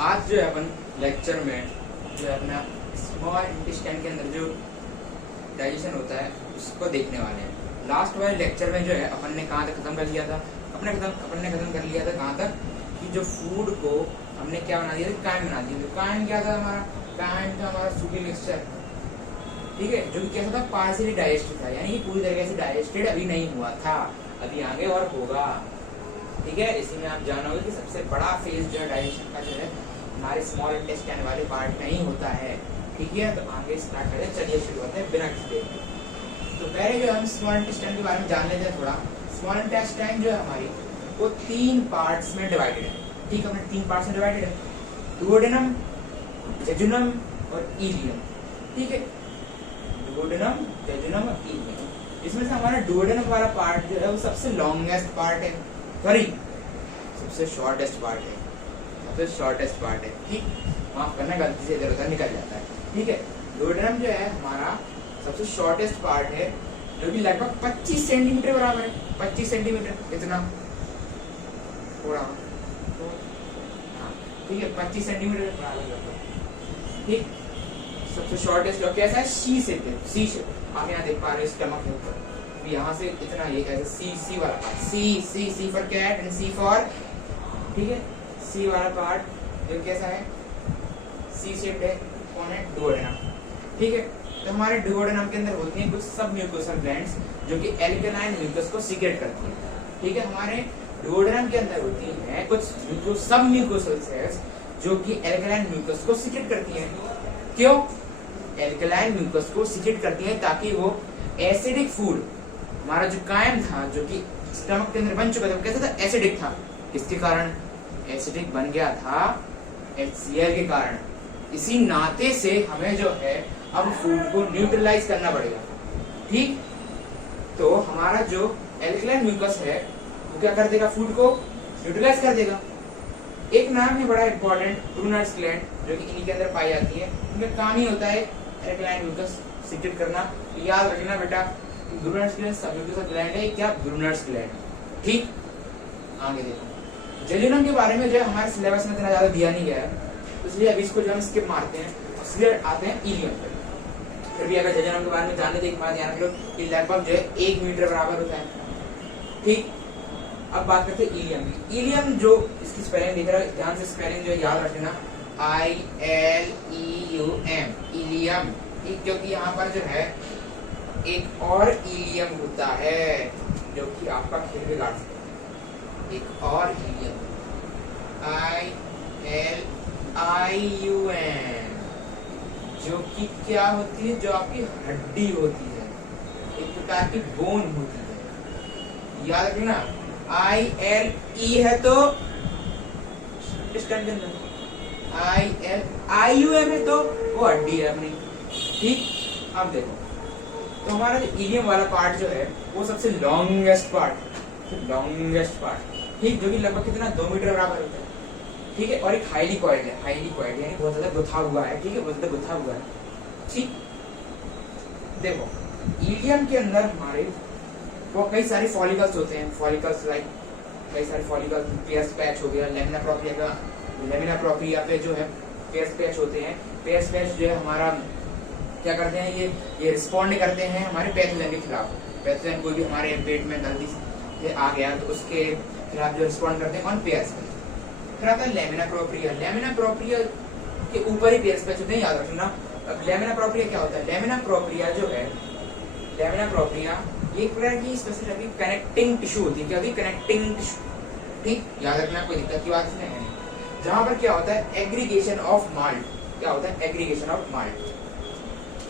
आज जो है अपन लेक्चर में जो है अपना स्मॉल इंटेस्टाइन के अंदर जो डाइजेशन होता है उसको देखने वाले हैं। लास्ट वाले लेक्चर में जो है अपन ने कहाँ तक खत्म कर लिया था, अपन ने खत्म कर लिया था कहाँ तक कि जो फूड को हमने क्या बना दिया था, कायम बना दिया। तो कायम क्या था हमारा, कायम था हमारा सूखी मिक्सचर, ठीक है, जो कि कैसा था, पार्शियली डाइजेस्टेड था, यानी पूरी तरीके से डाइजेस्टेड अभी नहीं हुआ था, अभी आगे और होगा। ठीक है, इसी में आप जाना होगा कि सबसे बड़ा फेज जो है डाइजेशन का जो है हमारे स्मॉल इंटेस्टाइन वाले पार्ट में ही होता है। ठीक है, तो आगे स्टार्ट करें, चलिए शुरू करते हैं बिना किसी देर के। तो पहले जो हम स्मॉल इंटेस्टाइन के बारे में जान लेते हैं थोड़ा। स्मॉल इंटेस्टाइन जो है हमारी वो 3 पार्ट्स में डिवाइडेड है। ठीक है, 3 पार्ट्स में डिवाइडेड है, डुओडेनम, जेजुनम और इलियम। ठीक है, डुओडेनम, जेजुनम और इलियम। इसमें से हमारा डुओडेनम वाला पार्ट जो है वो सबसे लॉन्गेस्ट पार्ट है, सॉरी सबसे शॉर्टेस्ट पार्ट है, सबसे शॉर्टेस्ट पार्ट है। ठीक, माफ करना गलती से इधर उधर निकल जाता है। ठीक है, डुओडेनम जो है हमारा सबसे शॉर्टेस्ट पार्ट है, जो कि लगभग 25 सेंटीमीटर बराबर है। 25 सेंटीमीटर इतना थोड़ा, ठीक है, 25 सेंटीमीटर बराबर लगभग। ठीक, सबसे शॉर्टेस्ट और कैसा है, सी शेप है, सी शेप। आप यहाँ देख पा रहे हैं स्टमक के ऊपर, यहाँ से इतना ये ऐसे सी वाला part, C for cat and C for, ठीक है, सी वाला पार्ट जो कैसा है, सी शेप्ड है, कौन है, डुओडेनम। ठीक है, तो हमारे डुओडेनम के अंदर होती हैं कुछ सब म्यूकोसल ग्लैंड्स जो कि एल्कलाइन म्यूकस को सीक्रेट करती हैं। ठीक है, हमारे डुओडेनम के अंदर होती हैं कुछ सब म्यूकोसल सेल्स जो कि एल्कलाइन म्यूकस को सीक्रेट करती हैं। क्यों एल्कलाइन म्यूकस को सीक्रेट करती हैं? ताकि वो एसिडिक फूड, हमारा जो कायम था जो कि स्टमक के अंदर बन चुका था, वो कैसा था, एसिडिक था। किसके कारण एसिडिक बन गया था? HCl के कारण। इसी नाते से हमें जो है अब फूड को न्यूट्रलाइज करना पड़ेगा। ठीक, तो हमारा जो एल्कलाइन म्यूकस है वो क्या कर देगा, फूड को न्यूट्रलाइज कर देगा। एक नाम है बड़ा इंपॉर्टेंट, ब्रूनर्स ग्लैंड, जो कि इन्हीं के अंदर पाई जाती है। उनका काम ही होता है एल्कलाइन म्यूकस सीक्रेट करना। याद रखना बेटा, ब्रूनर्स ग्लैंड सब म्यूकस ग्लैंड है क्या, ब्रूनर्स ग्लैंड। ठीक, आगे देखो, जेजुनम के बारे में जो हमारे सिलेबस में इतना ज्यादा दिया नहीं गया है, इसलिए अभी इसको जो हम स्किप मारते हैं, इसलिए आते हैं इलियम पे। फिर भी अगर जेजुनम के बारे में जानने देख बात ध्यान रख लो कि लगभग जो है 1 मीटर बराबर होता है। ठीक, अब बात करते हैं इलियम की। इलियम जो इसकी स्पेलिंग दिख रहा है, ध्यान से स्पेलिंग जो याद रखना, ILEUM, इलियम। ठीक, क्योंकि यहाँ पर जो है एक और इलियम होता है जो कि आपका खेल बिगाड़ सकता है। एक और इलियम, ILIUM, जो कि क्या होती है, जो आपकी हड्डी होती है, एक प्रकार की बोन होती है। याद रखना, ILE है तो IUM है तो वो हड्डी है अपनी। ठीक, अब देखो, तो हमारा जो इलियम वाला पार्ट जो है वो सबसे लॉन्गेस्ट पार्ट, ठीक, जो कि लगभग कितना 2 मीटर बराबर होता है। ठीक है, और एक हाईली कॉइल्ड है, यानी बहुत ज्यादा गुथा हुआ है। ठीक है, बहुत ज्यादा गुथा हुआ है। ठीक, देखो इलियम के अंदर हमारे वो कई सारे फॉलिकल्स होते हैं, फॉलिकल्स लाइक कई सारे फॉलिकल्स, पेयर्स पैच हो गया, लेमिना प्रोप्रिया पे जो है पेयर्स पैच होते हैं। पेयर्स पैच जो है हमारा क्या करते हैं, ये रिस्पॉन्ड करते हैं हमारे पैथोजन के खिलाफ। पैथोजन कोई भी हमारे पेट में गलती से आ गया तो उसके खिलाफ जो रिस्पॉन्ड करते हैं कौन, पेयर्स पैच। फिर आता है लेमिना प्रोप्रिया। लेमिना प्रोप्रिया के ऊपर ही पेयर्स पैच होते हैं, याद रखना। अब लेमिना प्रोप्रिया क्या होता है, लेमिना प्रोप्रिया जो है, लेमिना प्रोप्रिया एक प्रकार की स्पेसिफिक कनेक्टिंग टिश्यू होती है। क्या होती है, कनेक्टिंग टिश्यू। ठीक, याद रखना, कोई दिक्कत की बात इसमें है नहीं। जहां पर क्या होता है, एग्रीगेशन ऑफ माल्ट। क्या होता है, एग्रीगेशन ऑफ माल्ट।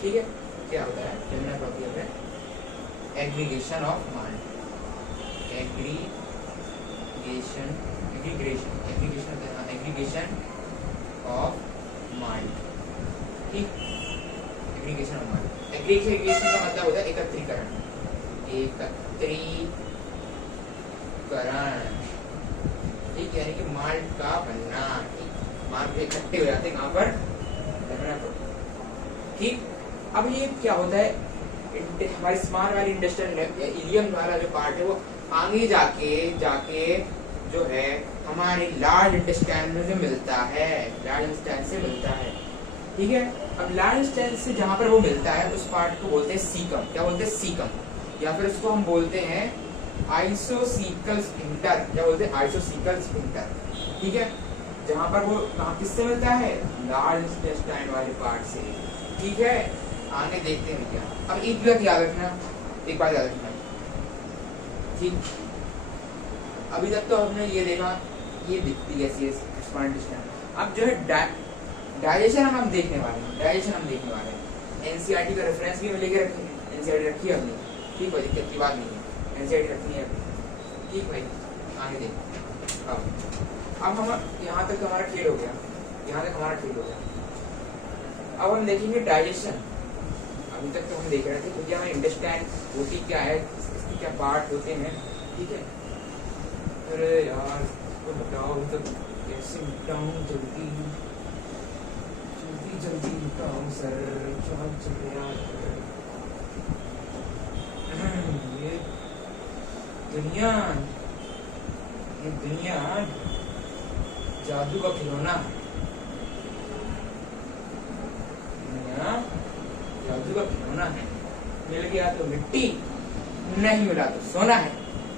ठीक है, क्या होता है लेमिना प्रोप्रिया पे, aggregation of malt, aggregation of malt. ठीक, एग्रीगेशन ऑफ माल्ट। एग्रीगेशन का मतलब होता है एकत्रीकरण, ठीक, यानी कि माल्ट का बनना। माल्ट इकट्ठे हो जाते हैं कहाँ पर, लेमिना प्रोप्रिया। ठीक, अब ये क्या होता है, हमारी स्मॉल वाली इंटेस्टाइन इलियम वाला जो पार्ट है वो आगे जाके जो है हमारे लार्ज इंटेस्टाइन में जो मिलता है, लार्ज इंटेस्टाइन से मिलता है, ठीक है। अब लार्ज इंटेस्टाइन से जहाँ पर वो मिलता है उस पार्ट को बोलते हैं सीकम। क्या बोलते हैं? सीकम। या फिर उसको हम बोलते हैं आइसोसीकल स्फिंक्टर। क्या बोलते हैं? आइसोसीकल स्फिंक्टर, ठीक है। जहाँ पर वो कहाँ किससे मिलता है? लार्ज इंटेस्टाइन वाले पार्ट से, ठीक है। आगे देखते हैं क्या। अब एक बात याद रखना, एक बात याद रखना, ठीक। अभी तक तो हमने ये देखा, ये दिखती कैसी है स्मॉल इंटेस्टाइन। अब जो है डाइजेशन हम देखने वाले हैं, डाइजेशन हम देखने वाले हैं। एनसीईआरटी का रेफरेंस भी लेके रखे हैं, एनसीईआरटी रखी है हमने, ठीक भाई, दिक्कत की बात नहीं है, एनसीईआरटी रखनी है, ठीक भाई। आगे देख। अब हम यहाँ तक हमारा खेल हो गया, यहाँ तक हमारा खेल हो गया। अब हम देखेंगे डाइजेशन। अभी तक तो हम देख रहे थे क्योंकि हमें इंटेस्टाइन होती क्या है, इसके क्या पार्ट होते हैं, ठीक है। अरे यार तो बताओ तो कैसे बताऊं, जल्दी जल्दी जल्दी बताओ सर, चल यार। ये दुनिया जादू का खिलौना, दुनिया जादू का खिलौना है। मिल गया तो मिट्टी, नहीं मिला तो सोना है।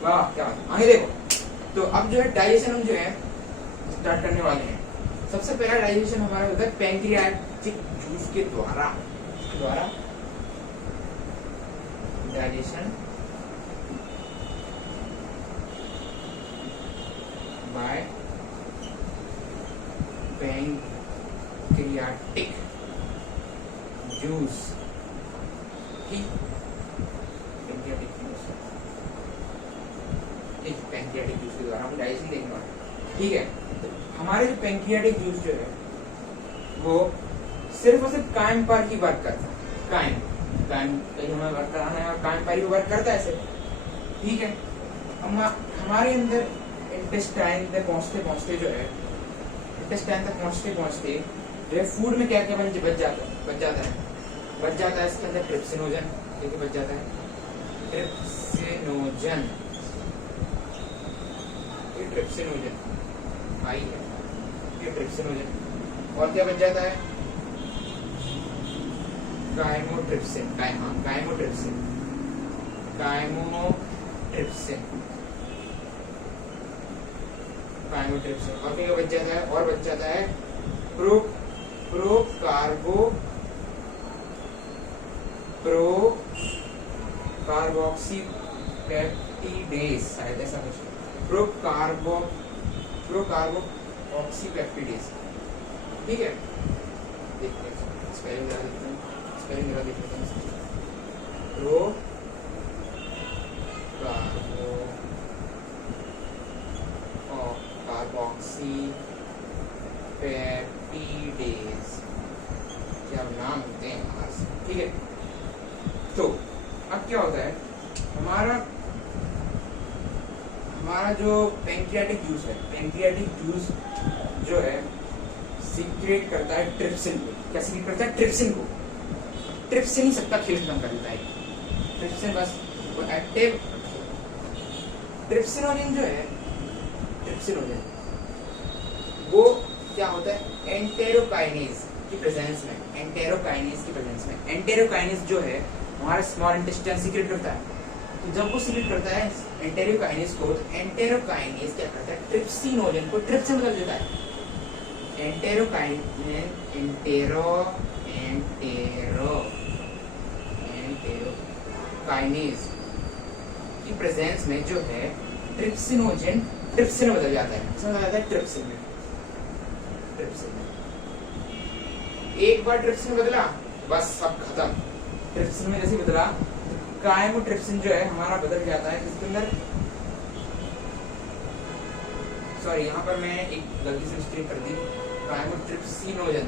वाह क्या बात। आगे देखो। तो अब जो है डाइजेशन हम जो है स्टार्ट करने वाले हैं। सबसे पहला डाइजेशन हमारा होता है पैंक्रियाटिक जूस के द्वारा डाइजेशन बाय पैंक्रियाटिक जूस, ठीक। पैंक्रियाटिक जूस, ठीक, पैंक्रियाटिक जूस के द्वारा हम डाइजेशन देखने वाले, ठीक है। तो हमारे जो पैंक्रियाटिक जूस जो है वो सिर्फ और सिर्फ कायम पर ही वर्क करता है। कायम कहीं हमें वर्क कराना है और कायम पर ही वर्क करता है सिर्फ, ठीक है। हमारे अंदर इंटेस्टाइन तक पहुंचते जो है, इंटेस्टाइन तक पहुंचते जो है फूड में क्या क्या बच जाता है इसके अंदर ट्रिप्सिनोजन, देखिए बच जाता है ट्रिप्सिनोजन, ये ट्रिप्सिनोजन आई है, ये ट्रिप्सिनोजन। और क्या बच जाता है? काइमोट्रिप्सिन, काइमोट्रिप्सिन और क्या बच जाता है? और बच जाता है प्रोकार्बोक्सीपेप्टिडेज, शायद ऐसा कुछ, प्रोकार्बोक्सीपेप्टिडेज, ठीक है। देखते हैं स्पेलिंग जरा देखते हैं, कार्बोक्सीपेप्टिडेज, क्या नाम होते हैं हमारे, ठीक है। तो अब क्या होता है, हमारा जो पैंक्रियाटिक जूस जो है सीक्रेट करता है ट्रिप्सिन को। क्या सीक्रेट करता है? ट्रिप्सिन ही सबका खेल खत्म कर देता है। ट्रिप्सिन बस वो एक्टिव, ट्रिप्सिनोजन जो है, वो क्या होता है? एंटेरोकाइनेज की प्रेजेंस में, एंटेरोकाइनेज जो है हमारा स्मॉल इंटेस्टाइन सीक्रेट करता है। तो जब वो सीक्रेट करता है एंटेरोकाइनेज को, तो एंटेरोकाइनेज क्या करता है? ट्रिप्सिनोजन को ट्रिप्सिन कर देता है। एंटेरोकाइनेज की प्रेजेंस में जो है ट्रिप्सिनोजन ट्रिप्सिन में बदल जाता है। इसमें बदल जाता है ट्रिप्सिन में। एक बार ट्रिप्सिन बदला बस सब खत्म। ट्रिप्सिन में जैसे बदला, काइमोट्रिप्सिन जो है हमारा बदल जाता है इसके अंदर। सॉरी, यहाँ पर मैं एक गलती से मिस्टेक कर दी, काइमोट्रिप्सिनोजन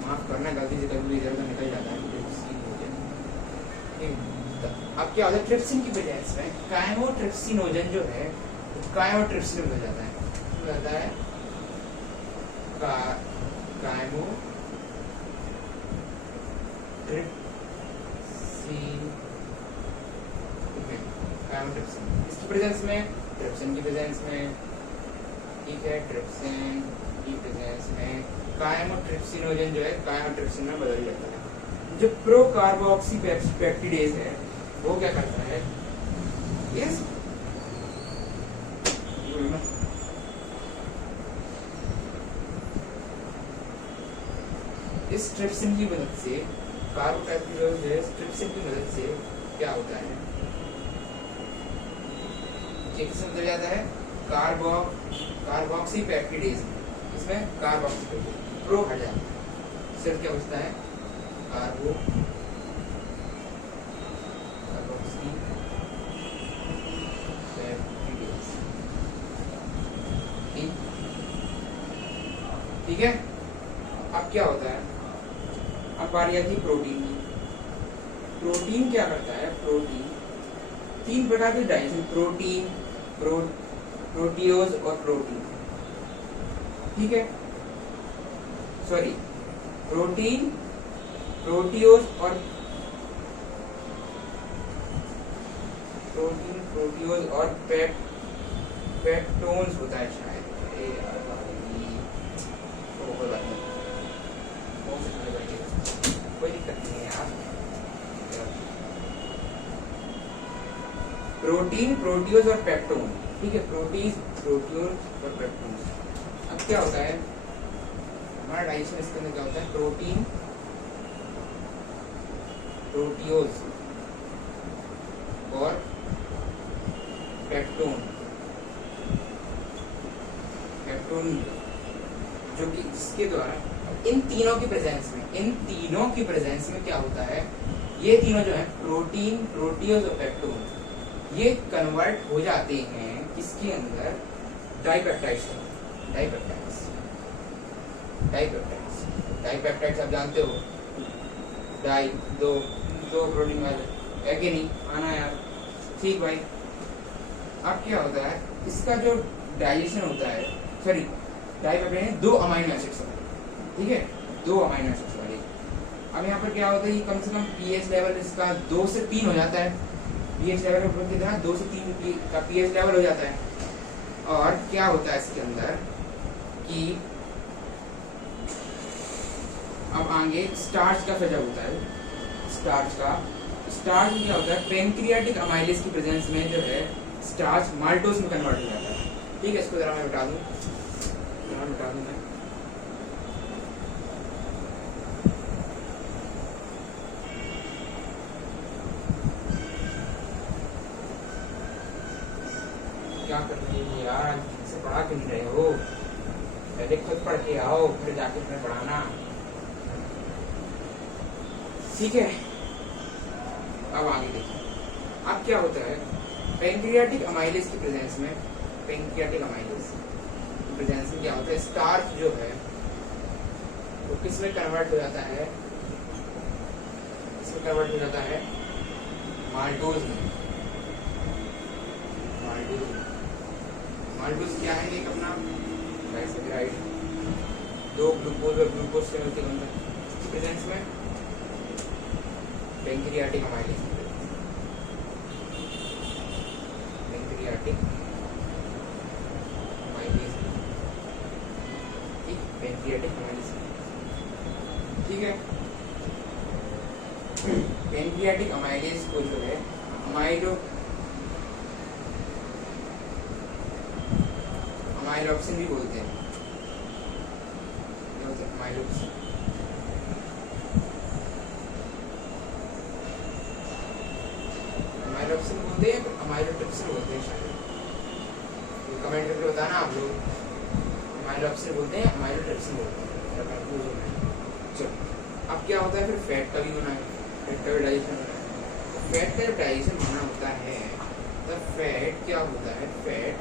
माफ करना, गलती से कभी इधर उधर निकल जाता है। अब क्या होता है? ट्रिप्सिन की बजाय में काइमोट्रिप्सिनोजन जो है काइमोट्रिप्सिन हो जाता है, कायमोट्रिप्सिन इसकी प्रेजेंस में, ट्रिप्सिन की प्रेजेंस में, ठीक है, ट्रिप्सिन की प्रेजेंस में कायमोट्रिप्सिनोजन जो है कायमोट्रिप्सिन में बदल जाता है। जो प्रो कार्बोक्सी पेप्टिडेज है वो क्या करता है, इस ट्रिप्सिन की मदद से कार्बोपेप्टिडेज है, ट्रिप्सिन की मदद से क्या होता है, किसमें बदल जाता है, कार्बोक्सी पेप्टिडेज, इसमें कार्बोक्सी प्रो हट जाता है, सिर्फ क्या बचता है कार्बोक्सी पेप्टिडेज। ठीक है, अब क्या होता है, अब बारी आती है प्रोटीन की। प्रोटीन क्या करता है, प्रोटीन तीन प्रकार के डाइजेशन, प्रोटीन, प्रोटीओज और प्रोटीन, ठीक है, सॉरी प्रोटीन, प्रोटीओज और पेप्टोन्स होता है शायद, कोई दिक्कत नहीं है यार। प्रोटीन, प्रोटीओज और पेप्टोन, ठीक है, प्रोटीन, प्रोटीओज और पेप्टोन। अब क्या होता है हमारा डाइजेशन, इसके अंदर क्या होता है, प्रोटीन, प्रोटीओज और पेप्टोन, जो कि जिसके द्वारा इन तीनों की प्रेजेंस में क्या होता है, ये तीनों जो है प्रोटीन, प्रोटीओज और पेप्टोन, ये कन्वर्ट हो जाते हैं किसके अंदर, डाइपेप्टाइड्स आप जानते हो, डाई दो प्रोटीन वाले, है कि नहीं, आना यार, ठीक भाई। अब क्या होता है, इसका जो डाइजेशन होता है, सॉरी डाइपेप्टाइड 2 अमाइनो एसिड्स, ठीक है, 2 अमाइनो एसिड्स वाले। अब यहाँ पर क्या होता है कि कम से कम पीएच लेवल इसका 2 से 3 हो जाता है, पीएच लेवल कितना 2 से 3 का पीएच लेवल हो जाता है। और क्या होता है इसके अंदर कि अब आगे स्टार्च का सजा होता है, स्टार्च में क्या होता है, पेंक्रियाटिक अमाइलेज की प्रेजेंस में जो है स्टार्च माल्टोज में कन्वर्ट हो जाता है, ठीक है। इसको जरा मैं बता दूं मैं, क्या कर रही हो यार, से पढ़ा क्यों नहीं रहे हो, पहले खुद पढ़ के आओ फिर जाके तुम्हें पढ़ाना, ठीक है। अब आगे देखिए, अब क्या होता है, पेंक्रियाटिक अमाइलेज की प्रेजेंस में, क्या होता है, स्टार्च जो है वो किस में कन्वर्ट हो जाता है, माल्टोज में। माल्टोज क्या है, एक अपना डाइसैकराइड, 2 ग्लूकोज और ग्लूकोज से मिलकर बनता है, इसकी प्रेजेंस में पेंक्रियाटिक अमाइलेज, ठीक है। पेंक्रियाटिक अमाइलेज को जो है अमाइलोप्सिन भी बोलते हैं, अमाइलोप्सिन। अमाइलोप्सिन बोलते हैं, अमाइलोट्रिप्सिन बोलते हैं शायद, कमेंट करके बताना आप लोग, अमाइलोप्सिन बोलते हैं, अमाइलोट्रिप्सिन बोलते हैं, चलो। अब क्या होता है, फिर फैट का भी होना है, फैट का डाइजेशन होना है। फैट का डाइजेशन होना होता है तो फैट क्या होता है, फैट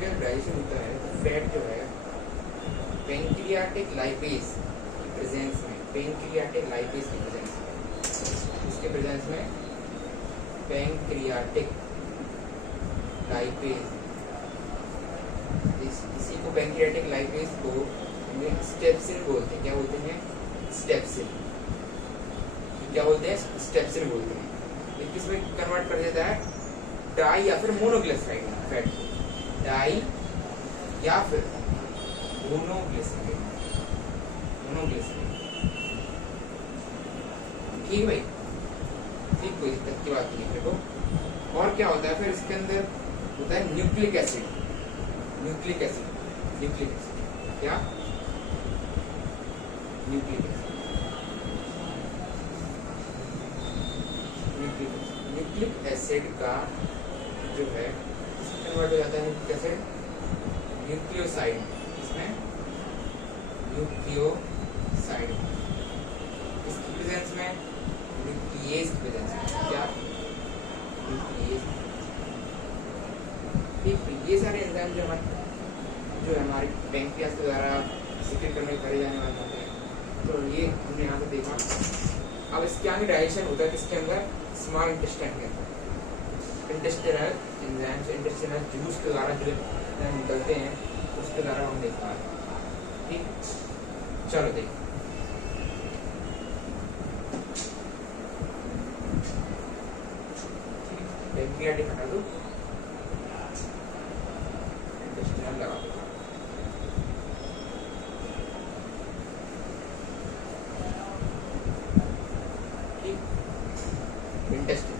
का डाइजेशन होता है तो फैट जो है पेंक्रियाटिक लाइपेज की प्रेजेंस में, इसके प्रेजेंस में पेंक्रियाटिक लाइपेज, इसी को पेंक्रियाटिक लाइपेज को स्टेप्सिन बोलते हैं। क्या बोलते हैं? स्टेप्सिन। क्या बोलते हैं? स्टेप्सिन बोलते हैं। ये किसमें कन्वर्ट कर देता है? डाई या फिर मोनोग्लिसराइड फैट को, डाई या फिर मोनोग्लिसराइड। ठीक भाई, ठीक, कोई दिक्कत की बात नहीं है। देखो और क्या होता है फिर इसके अंदर होता है nucleic acid. Nucleic acid, nucleic acid क्या? न्यूक्लिक एसिड, न्यूक्लिक एसिड का जो है कन्वर्ट हो जाता है न्यूक्लिक एसिड न्यूक्लियोसाइड। इसमें न्यूक्लियोसाइड इसकी प्रेजेंस में, न्यूक्लियेज की प्रेजेंस में। क्या? न्यूक्लियेज। ठीक, ये सारे एंजाइम जो है हमारे पैंक्रियास के द्वारा सिक्रेट करने करे जाने वाले होते हैं। तो ये हमने यहाँ पे देखा। अब इसके आगे डाइजेशन होता है किसके अंदर? स्मॉल इंटेस्टाइन के अंदर। इंटेस्टिनल एंजाइम्स, इंटेस्टिनल जूस के द्वारा जो निकलते हैं उसके द्वारा हम देख पा रहे हैं। ठीक, चलो देखिए। पैंक्रियाटिक हटा दो, इंटेस्टिनल लगा दो। इंटेस्टिन।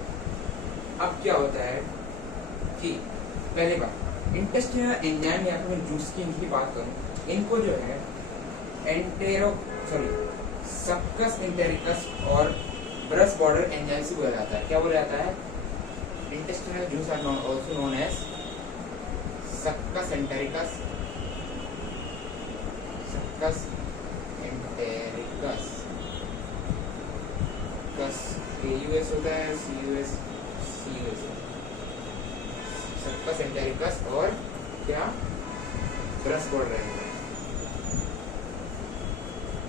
अब क्या होता है कि पहले बात इंटेस्टिनल एंजाइम या फिर जूस की इनकी बात करूं, इनको जो है सक्कस एंटेरिकस और ब्रश बॉर्डर एंजाइम से बोला जाता है। क्या बोला जाता है? Intestinal juice are also known as succus entericus, succus entericus, AUS होता है, CUS, सक्कस एंटेरिकस और क्या? ब्रश बॉर्डर रहेगा,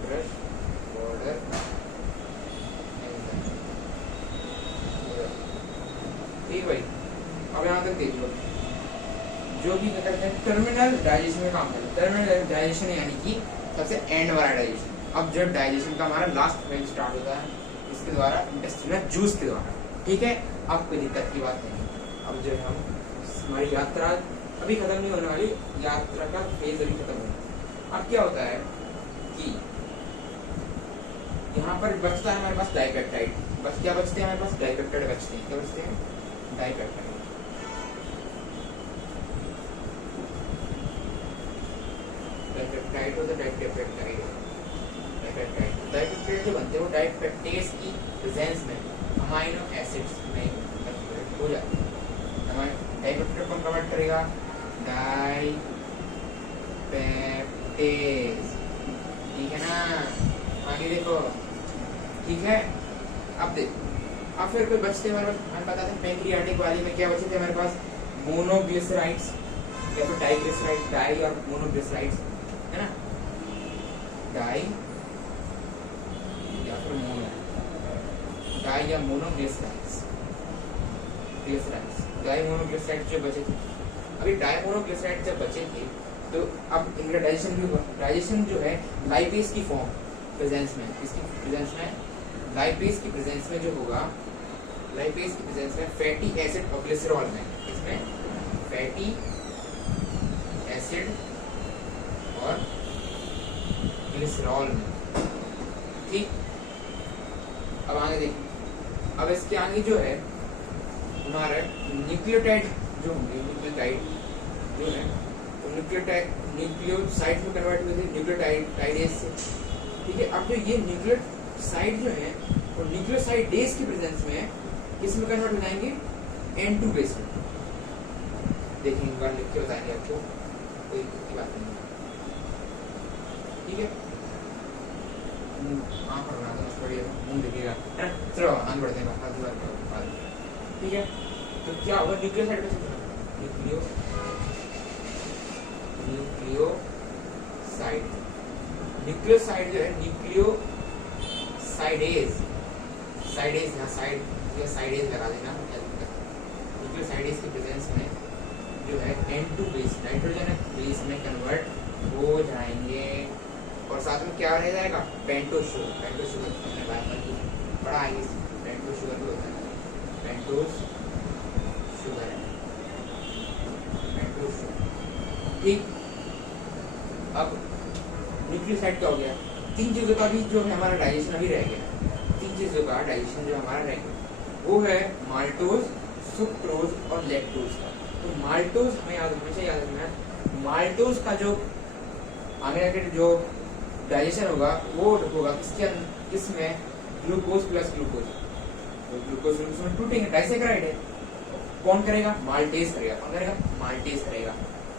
ब्रश बॉर्डर। ठीक भाई, अब यहाँ तक देख लो। जो भी क्या करते हैं टर्मिनल डाइजेशन में काम करते हैं। टर्मिनल डाइजेशन यानी कि सबसे एंड वाला डाइजेशन। अब जब डाइजेशन का हमारा लास्ट फेज स्टार्ट होता है इसके द्वारा, इंटेस्टिनल जूस के द्वारा। ठीक है, अब कोई दिक्कत की बात नहीं। अब जो हम हमारी यात्रा अभी खत्म नहीं होने वाली, यात्रा का फेज अभी खत्म होगा। अब क्या होता है कि यहाँ पर बचता है हमारे पास डाइपेप्टाइड। क्या बचते हैं हमारे पास? डाइपेप्टाइड बचते हैं। क्या बचते हैं? डाइपेप्टाइड। डाइपेप्टाइड होता है, डाइपेप्टाइड जो बनते हैं वो डाइपेप्टेज की प्रेजेंस में अमाइनो एसिड्स में कन्वर्ट हो जाते हैं। डाइपेप्टाइड कौन कन्वर्ट करेगा? डाइपेप्टेज। ठीक है ना? आगे देखो। ठीक है, अब देखो। अब फिर कोई बचते हमारे पास, हम बताते हैं पैंक्रियाटिक वाली में क्या बचे थे हमारे पास? मोनोग्लिसराइड्स या फिर डाइग्लिसराइड, डाई और मोनोग्लिसराइड्स, है ना? डाई या फिर मोनो, डाई या मोनोग्लिसराइड्स, डाई मोनोग्लिसराइड जो बचे थे। अभी डाई मोनोग्लिसराइड जब बचे थे तो अब इनका डाइजेशन भी हुआ। डाइजेशन जो है लाइपेज की फॉर्म प्रेजेंस में, इसकी प्रेजेंस में, लाइपेज की प्रेजेंस में जो होगा, लाइपेज की प्रेजेंस में फैटी एसिड और ग्लिसरॉल में, इसमें फैटी एसिड और ग्लिसरॉल में। ठीक, अब आगे देखिए। अब इसके आगे जो है हमारा न्यूक्लियोटाइड जो होंगे, न्यूक्लियोटाइड जो है तो न्यूक्लियोसाइड में कन्वर्ट हुए थे न्यूक्लियोटाइडेज से। ठीक है, अब जो ये न्यूक्लियोसाइड जो है वो न्यूक्लियोसाइडेज की प्रेजेंस में किसमें कन्वर्ट हो जाएंगे? N2 बेस में। देखेंगे एक बार लिख के बताएंगे आपको, कोई बात नहीं। ठीक है, आँख बना दो, बढ़िया मुंह देखिएगा, है ना? चलो आगे बढ़ते हैं। ठीक है, तो क्या होगा? न्यूक्लियोसाइड में न्यूक्लियोसाइड जो है न्यूक्लियोसाइडेज, यहाँ साइड या साइडेज लगा देना। न्यूक्लियोसाइडेज की प्रेजेंस में जो है N2 बेस, नाइट्रोजन बेस में कन्वर्ट हो जाएंगे। और साथ में क्या रह जाएगा, पेंटोज शुगर। पेंटोज शुगर हमने बायोमॉल की पढ़ा है, पेंटोज शुगर भी होता है, पेंटोज शुगर है, पेंटोज शुगर। ठीक, अब न्यूक्लियोसाइड क्या हो गया, तीन चीजों का भी जो है हमारा डाइजेशन अभी रह गया, तीन चीजों का डाइजेशन जो हमारा रह गया वो है माल्टोज, सुक्रोज और लैक्टोज का। तो माल्टोज हमें हमेशा याद रखना है, माल्टोज का जो आगे आगे जो डाइजेशन होगा वो होगा किसमें, ग्लूकोज प्लस ग्लूकोज, तो ग्लूकोज में टूटेंगे, डाइसेक्राइड है, कौन करेगा, माल्टेज करेगा, कौन करेगा, माल्टेज करेगा।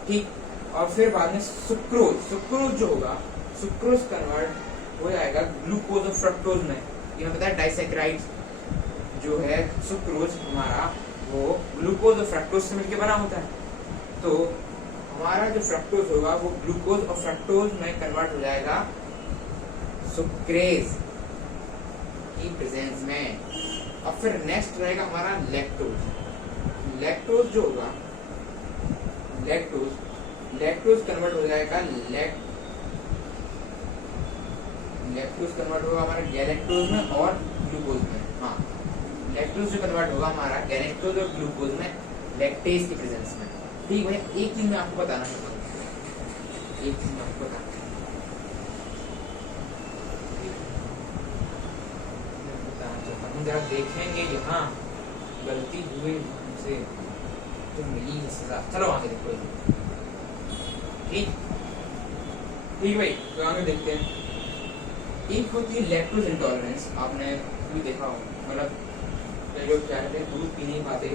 ठीक, और फिर बाद में सुक्रोज, सुक्रोज जो होगा, सुक्रोज कन्वर्ट हो जाएगा ग्लूकोज और फ्रक्टोज में। ये पता है डाइसेक्राइड जो है सुक्रोज हमारा वो ग्लूकोज और फ्रक्टोज से मिलकर बना होता है। तो हमारा जो फ्रक्टोज होगा वो ग्लूकोज और फ्रक्टोज में कन्वर्ट हो जाएगा सुक्रेज की प्रेजेंस में। अब फिर नेक्स्ट रहेगा हमारा लैक्टोज। लैक्टोज जो होगा, लैक्टोज कन्वर्ट हो जाएगा लैक्टोज कन्वर्ट होगा हमारा गैलेक्टोज में और ग्लूकोज में। हाँ, लैक्टोज जो कन्वर्ट होगा हमारा गैलेक्टोज और ग्लूकोज में लैक्टेज की प्रेजेंस में। ठीक भैया, एक चीज मैं आपको बताना चाहता हूँ, एक चीज मैं आपको बताना चाहता हूँ, जरा देखेंगे यहाँ गलती हुई हमसे तो मिली है सजा। चलो आगे देखो, ठीक ठीक भाई, तो आगे देखते हैं। एक होती है लैक्टोज इंटॉलरेंस, आपने भी देखा होगा, मतलब लोग क्या कहते हैं दूध पी नहीं पाते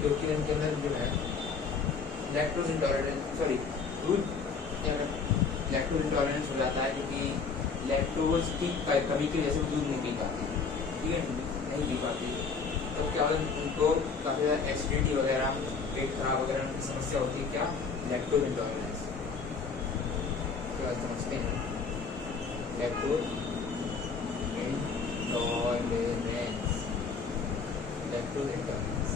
क्योंकि उनके अंदर जो है लैक्टोज इंटॉलरेंस, सॉरी दूध लैक्टोज इंटॉलरेंस हो जाता है क्योंकि लैक्टोज की कमी की वजह से दूध नहीं पी पाती, ठीक है, नहीं पी पाती। तो क्या होता है उनको काफ़ी ज़्यादा एसिडिटी वगैरह, पेट खराब वगैरह उनकी समस्या होती है, क्या, लैक्टोज इंटॉलरेंस। क्या समझते हैं, lactose intolerance, lactose intolerance.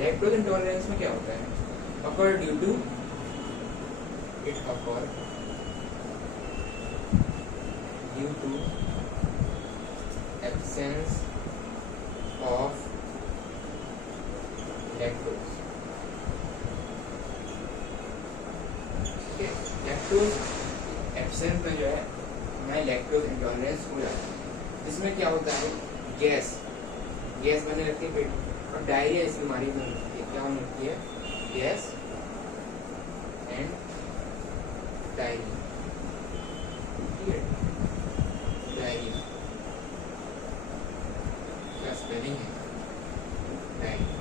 Lactose intolerance में क्या होता है, occur due to absence of lactose। Lactose absence में जो है हमें लैक्टोज इंटॉलरेंस हो जाता है, जिसमें क्या होता है, गैस बनने लगती है पेट और डायरिया इस बीमारी में होती है। क्या होती है, गैस एंड डायरिया, ठीक है, डायरिया क्या स्पेलिंग है, डायरिया,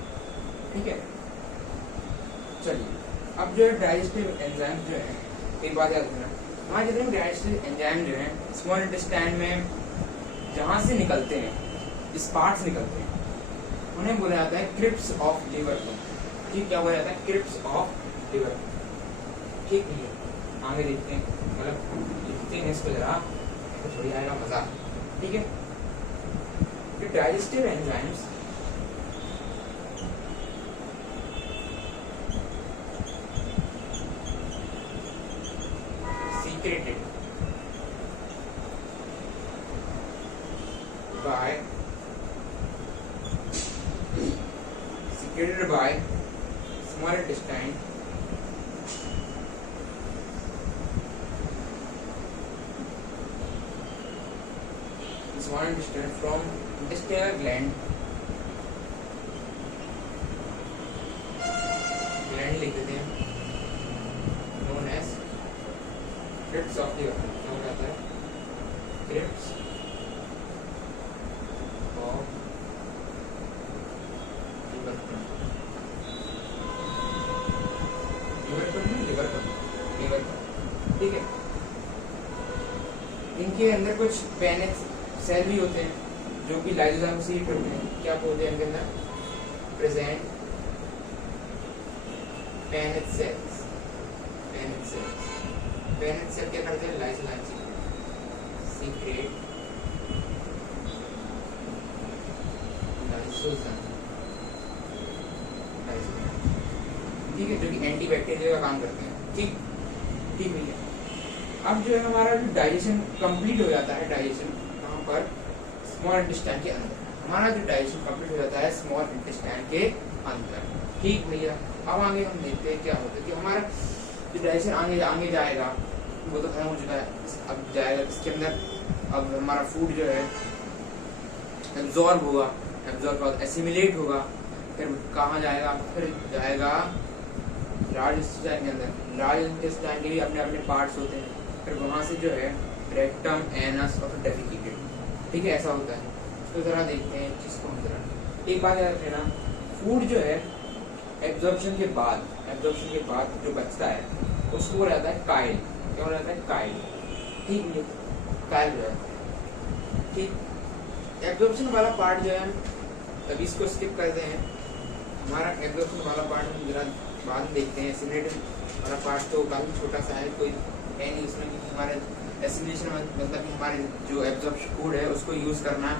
ठीक है। चलिए, अब जो है डाइजेस्टिव एंजाइम जो है, एक बात याद रखना, हमारे जितने डाइजेस्टिव एंजाइम जो है स्मॉल इंटेस्टाइन में जहाँ से निकलते हैं, स्पार्क्स निकलते हैं, उन्हें बोला जाता है क्रिप्स ऑफ लिवर को। ठीक, क्या बोला जाता है, क्रिप्स ऑफ लिवर। ठीक है, आगे देखते हैं, मतलब लिखते हैं इसको जरा तो थोड़ी आएगा मजा, ठीक है। तो digestive enzymes secreted by small intestine from intestinal gland लिख देते हैं, known as crypts of liver। क्या हो जाता है, crypts of लिवर, ठीक है। इनके अंदर कुछ पेनेट सेल भी होते हैं जो कि लाइसोजाइम से हिट होते हैं। क्या बोलते हैं इनके अंदर, प्रेजेंट पेनेट सेल्स। पेनेट सेल क्या करते हैं, लाइसोजाइम सीक्रेट लाइसोजाइम, ठीक है, जो कि एंटीबैक्टीरियल का काम करते हैं। ठीक भैया, अब जो है हमारा जो डाइजेशन कंप्लीट हो जाता है, डाइजेशन कहाँ पर, स्मॉल इंटेस्टाइन के अंदर। हमारा जो डाइजेशन कंप्लीट हो जाता है स्मॉल इंटेस्टाइन के अंदर। ठीक भैया, अब आगे हम देखते हैं क्या होता है कि हमारा जो डाइजेशन आगे आगे जाएगा, वो तो खत्म हो चुका है, अब जाएगा इसके अंदर। अब हमारा फूड जो है एब्जॉर्ब होगा, एब्जॉर्ब बाद एसिमिलेट होगा, फिर कहाँ जाएगा, फिर जाएगा लार्ज इंटेस्टाइन के अंदर। लार्ज इंटेस्टाइन के भी अपने अपने पार्ट्स होते हैं, फिर वहाँ से जो है रेक्टम, एनस और फिर डेफिकेटेड। ठीक है, ऐसा होता है। तो जरा देखते हैं चीज को हम जरा। एक बात याद रखना, फूड जो है एब्जॉर्प्शन के बाद जो बचता है उसको रहता है काइल। क्या हो जाता है? काइल। ठीक है, काइल हो जाता है। ठीक, एब्जॉर्प्शन वाला पार्ट जो है तभी इसको स्किप करते हैं। हमारा एब्जॉर्प्शन वाला पार्ट हम जरा बाद में देखते हैं। एसिमिलेशन वाला पार्ट तो काफी छोटा सा है, कोई है नहीं उसमें, क्योंकि हमारे एसिमिलेशन मतलब कि हमारे जो एब्जॉर्प्शन फूड है उसको यूज करना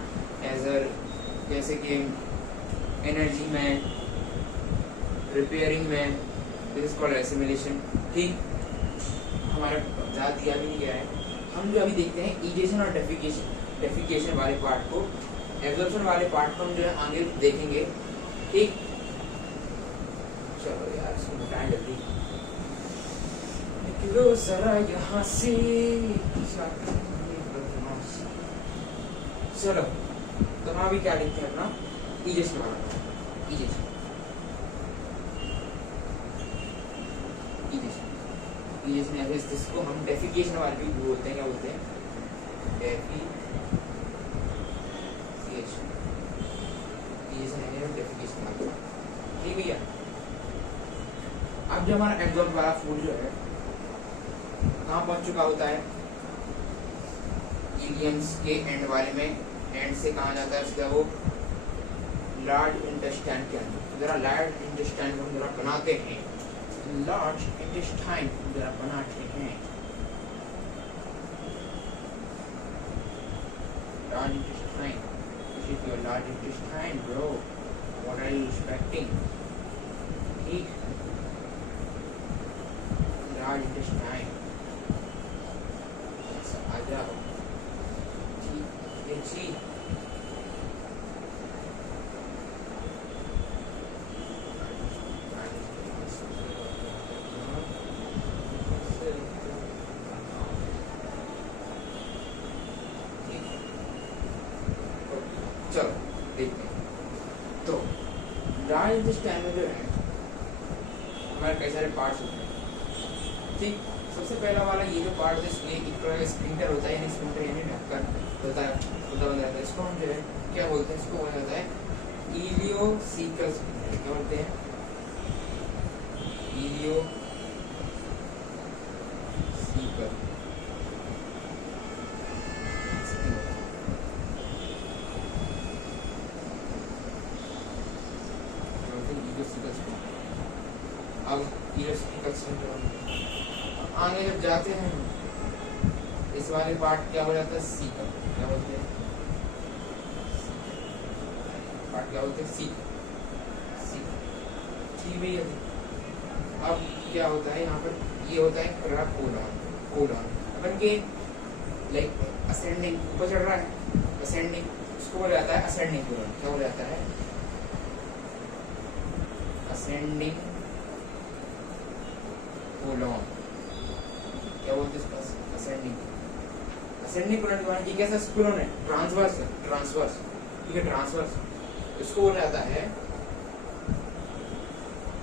एज अ, जैसे कि एनर्जी में, रिपेयरिंग में, दिस इज कॉल्ड एसिमिलेशन। ठीक, हमारा ज़्यादा दिया भी नहीं गया है। हम जो अभी देखते हैं इजेशन और डेफिकेशन वाले पार्ट को, एब्जॉर्प्शन वाले पार्ट को हम जो है आगे देखेंगे। ठीक, चलो यार इसको बताएं जल्दी, निकलो जरा यहाँ से। चलो, तो हम अभी क्या लिखते हैं अपना इजेशन वाला, इजेशन जिसको हम डेफिकेशन वाले भी बोलते हैं। क्या बोलते हैं? डेफिकेशन वाला। ठीक भैया, अब जो हमारा एब्जॉर्ब वाला फूड जो है कहाँ पहुंच चुका होता है? इलियम्स के एंड वाले में, एंड से कहाँ जाता है उसका, वो लार्ज इंटेस्टाइन के अंदर। जरा लार्ज इंटेस्टाइन को हम जरा बनाते हैं, लार्ज इंटेस्टाइन जरा बनाते हैं। Large intestine, this is your large intestine bro, what are you expecting? ठीक, लार्ज इंटेस्टाइन आ जाओ। ठीक, ये जी चलो देखते हैं। तो लार्ज इंटेस्टाइन में जो है हमारे कई सारे पार्ट्स होते हैं। ठीक, सबसे पहला वाला ये जो पार्ट है, इसमें एक तरह का स्फिंक्टर होता है, यानी स्फिंक्टर यानी ढक्कन होता है, बंद रहता है। इसको हम जो है क्या बोलते हैं? इसको बोला जाता है इलियोसिकल स्फिंक्टर। क्या बोलते हैं? इलियोसिकल। अब इलियोसिकल स्फिंक्टर आगे जब जाते हैं इस वाले पार्ट क्या हो जाता है? सीकल। क्या बोलते हैं? पार्ट क्या बोलते हैं? सीकल। ठीक है, अब क्या होता है यहाँ पर? ये होता है कोलॉन। अपन के लाइक असेंडिंग, ऊपर चढ़ रहा है, असेंडिंग, उसको बोला जाता है असेंडिंग कोलॉन। क्या बोला जाता है? Ascending colon. क्या बोलते हैं? असेंडिंग कोलॉन के बाद ये कैसा कोलॉन है? ट्रांसवर्स है, ट्रांसवर्स। ठीक है, ट्रांसवर्स, इसको बोला जाता है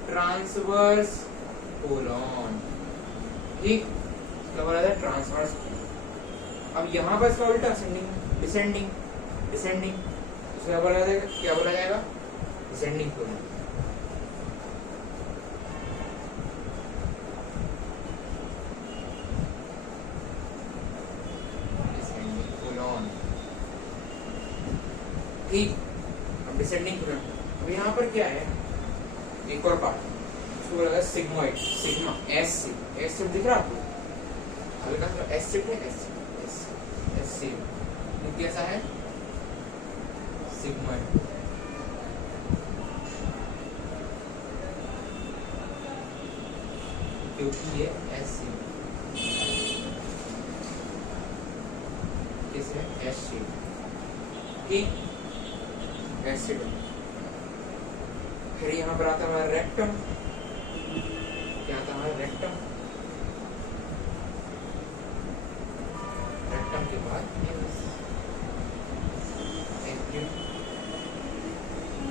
ट्रांसवर्स कोलॉन। ठीक, क्या बोला जाता है? ट्रांसवर्स। अब यहाँ पर इसका उल्टा असेंडिंग, डिसेंडिंग, उसको क्या बोला जाएगा? क्या बोला जाएगा? Descending colon. ठीक, अब डिसेंडिंग कोलॉन। अब यहाँ पर क्या है? एक और पार्ट, उसको बोला जाता है सिग्मोइड। सिग्मा, एस से दिख रहा है आपको? हल्का सा एस से है, एस से कैसा है? सिग्मोइड। क्योंकि ये एस से तरीके से एस शेप, ठीक, एस शेप। फिर यहाँ पर आता है हमारा रेक्टम, क्या आता है हमारा रेक्टम, रेक्टम के बाद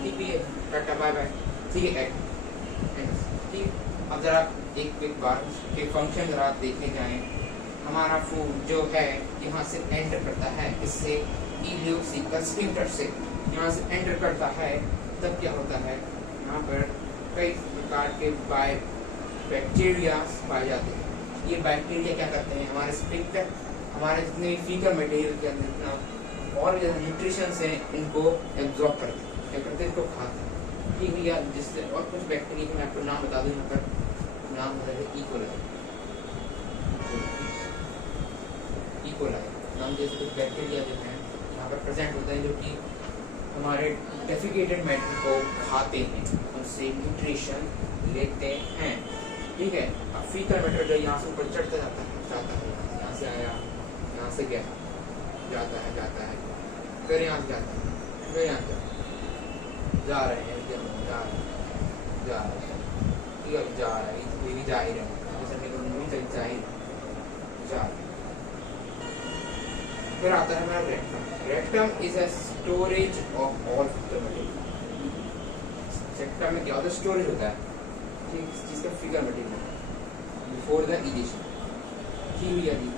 ठीक है, टाटा बाय बाय, ठीक है, ठीक। अब जरा एक बार के फंक्शन जरा देखने जाएं। हमारा फूड जो है यहाँ से एंटर करता है, इससे इलियोसिकल स्फिंक्टर से यहाँ से एंटर करता है, तब क्या होता है यहाँ पर कई प्रकार के बैक्टीरिया पाए जाते हैं। ये बैक्टीरिया क्या करते हैं, हमारे स्फिंक्टर, हमारे जितने फीकल मटेरियल के अंदर जितना और भी न्यूट्रिशंस हैं इनको एब्जॉर्ब करते हैं, क्या करते हैं, इसको खाते हैं, ठीक है। या जिससे और कुछ बैक्टीरिया के मैं आपको नाम बता दूं, यहाँ पर नाम होता है इकोलाई, इकोलाई नाम जैसे कुछ बैक्टीरिया जो है यहाँ पर प्रेजेंट होते हैं, जो कि हमारे डेफिकेटेड मैटर को खाते हैं, उनसे न्यूट्रिशन लेते हैं, ठीक है। अब फीकल मैटर जो यहाँ से ऊपर चढ़ता जाता है, यहाँ से आया, यहाँ से गया, जाता है, फिर यहाँ से जाता है, फिर यहाँ से जा रहे हैं, ठीक है, जा रहे हैं, जा ही रहे हैं, फिर आता है हमारा rectum. Rectum is a storage of all faecal material. Rectum में क्या होता है, स्टोरेज होता है, ठीक, इस चीज का faecal material before the egestion, ठीक है जी।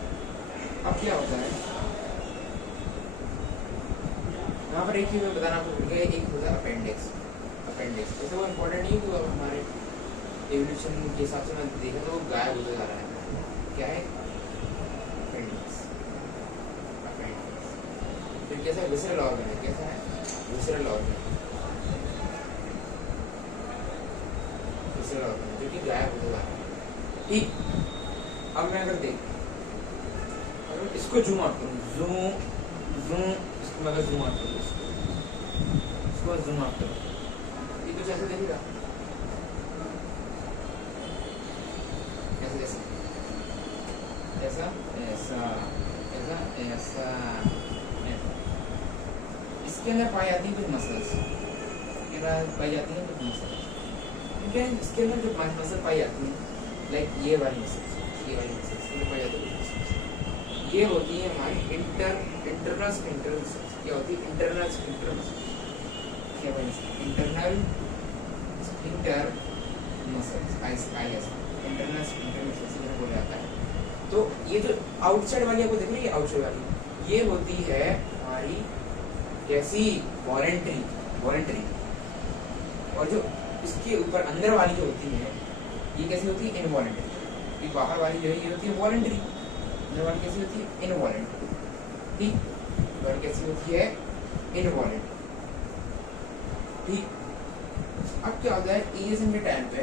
अब क्या होता है यहाँ पर एक चीज मैं बताना भूल गया, एक होता है अपेंडिक्स। अपेंडिक्स वैसे वो इम्पोर्टेंट नहीं है कि वो हमारे एवोल्यूशन के हिसाब से मैं देखा तो वो गायब होता जा रहा है, क्या है अपेंडिक्स। अपेंडिक्स फिर कैसा है, विसरल ऑर्गन है, कैसा है, विसरल ऑर्गन, विसरल ऑर्गन जो कि गायब होता जा रहा है, ठीक। अब मैं अगर इसको जूम आउट करूँ, जूम इसको मैं अगर जूम आउट करूँ, इसको जूम आउट करूँ, ये कुछ ऐसे देखेगा, ऐसे ऐसे ऐसा ऐसा ऐसा ऐसा ऐसा। इसके अंदर पाई जाती है कुछ मसल्स, पाई जाती है कुछ मसल्स, ठीक है। इसके अंदर जो मसल पाई जाती है, लाइक ये वाली मसल्स, ये वाली मसल्स इसके अंदर पाई जाती है, ये होती है हमारी इंटरनल स्फिंक्टर मसल्स। क्या होती है इंटरनल स्फिंक्टर मसल्स, क्या भाई, internal sphincter muscles, is, internal sphincter muscles जिन्हें बोला जाता है। तो ये जो आउटसाइड वाली आपको देख रही है, आउटसाइड वाली ये होती है हमारी जैसी वॉलेंट्री, और जो इसके ऊपर अंदर वाली जो होती है ये कैसी होती है, इनवॉलेंट्री। बाहर वाली जो है ये होती है वॉलेंट्री, अंदर वाली कैसी होती है, इनवॉलेंट्री, ठीक, बाहर कैसी होती है, इनवॉलेंट्री, ठीक। अब क्या होता है, इजेशन के टाइम पे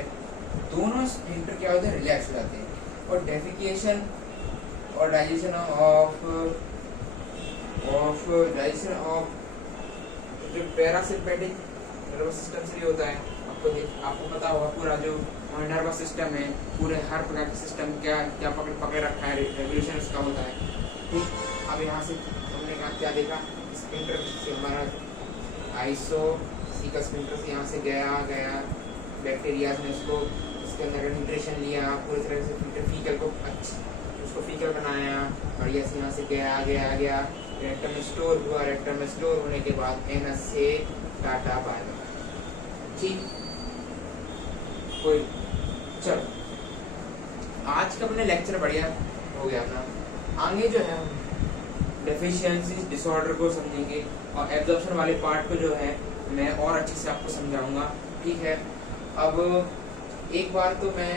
दोनों स्फिंक्टर क्या होते हैं, रिलैक्स हो जाते हैं, और डेफिकेशन और डाइजेशन ऑफ जो पैरासिम्पेटिक नर्वस सिस्टम से भी होता है। आपको पता होगा पूरा जो नर्वस सिस्टम है, पूरे हर प्रकार के सिस्टम क्या क्या पकड़े रखा है, रेगुलेशन उसका होता है, ठीक। अब यहाँ से हमने क्या देखा, स्फिंक्टर से हमारा आइसोसिकल स्फिंक्टर से यहाँ से गया बैक्टीरिया ने उसको इसके अंदर न्यूट्रिशन लिया, पूरी तरह से फीकल को उसको फीकल बनाया, बढ़िया से यहाँ से गया रेक्टम में स्टोर हुआ, रेक्टम में स्टोर होने के बाद एनस से टाटा बाय बाय, ठीक। कोई चलो आज का अपने लेक्चर बढ़िया हो गया अपना। आगे जो है डेफिशिएंसी डिसऑर्डर को समझेंगे, और एब्जॉर्प्शन वाले पार्ट को जो है मैं और अच्छे से आपको समझाऊंगा, ठीक है। अब एक बार तो मैं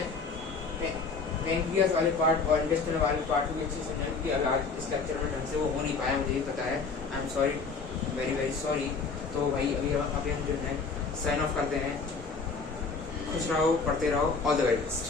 पैंक्रियास वाले पार्ट और इंटेस्टाइनल वाले पार्ट को अच्छे से समझाऊंगा, कि अगर इस लेक्चर में ढंग से वो हो नहीं पाया, मुझे पता है, I am sorry, very sorry. तो भाई अभी हम जो है साइन ऑफ करते हैं। खुश रहो, पढ़ते रहो, ऑल द वेरी बेस्ट।